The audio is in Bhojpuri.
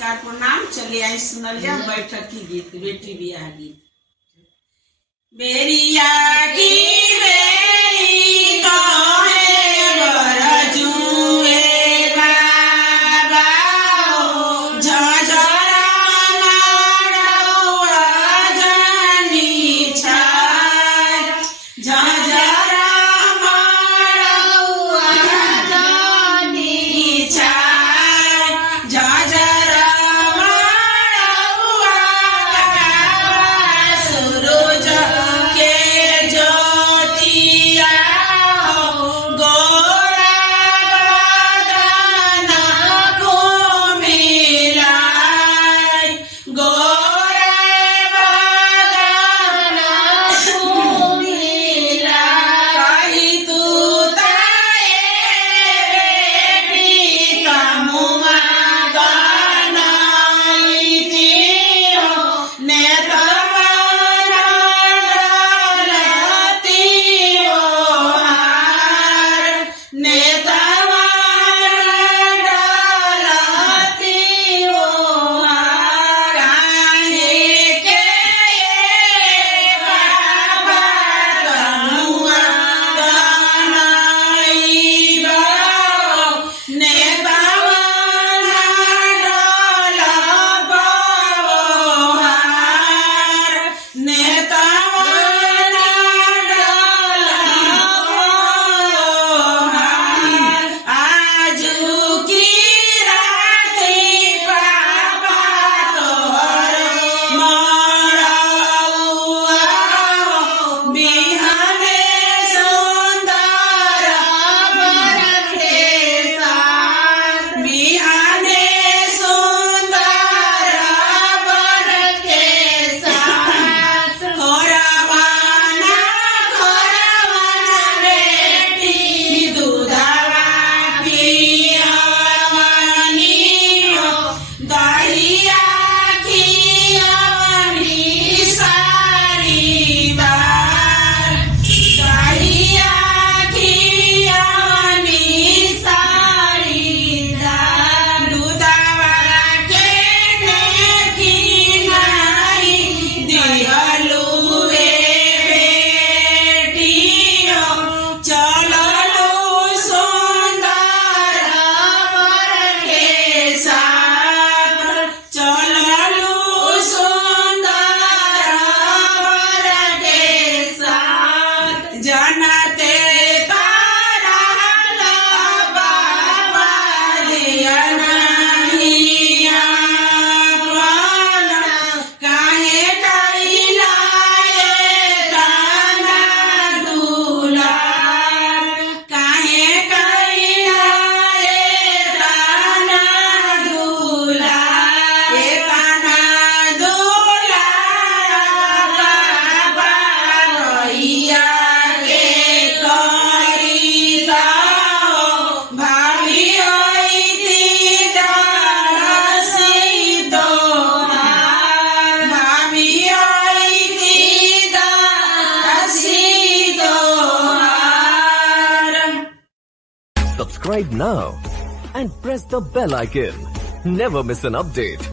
नमस्कार प्रणाम। चलिए आई सुनल जा बैठक की गीत, बेटी बियाह गीत। बेरिया की बेरी कहे बरजुए बाबा हो, झझरा मारौआ जानी छाय, झझरा मारौआ जानी छाय, झझरा मारौआ सूरज के ज्योतिया हो, गोरा बदना को मिलाय, गोरा बदना को मिलाय। कही तू ताए बेटी कमुआ गनाइती हो, नेतवा डलती हो हार, नेतवा डलती हो हार। काहे के बाबा कमुआ गनाइबा, नेतवा डलबो हार, नेतवा डलबो हार। आजू की राती पापा तोहर मरौआ हो, बिहाने सुंदर बर के साथ, बिहाने सुंदर बर के साथ। खोरवाना खोरवाना बेटी दूधवा पियवनी हो, दहिया खियवनी सारी बार, दहिया खियवनी सारी दार। दूधवा के नेकी नाई दिहलू रे बेटी हो, चललू सुंदर बर के साथ, चललू सुंदर बर के साथ। जनते तारहला बाबा दिया नहीं आपन, काहे कैला ताना दुलार, काहे कैला ताना दुलार, ताना दुलार बाबा रहिया के करिता हो, भाभी होइती दासी तोहार, भाभी होइती दासी तोहार। Subscribe now and press the bell icon. Never miss an update.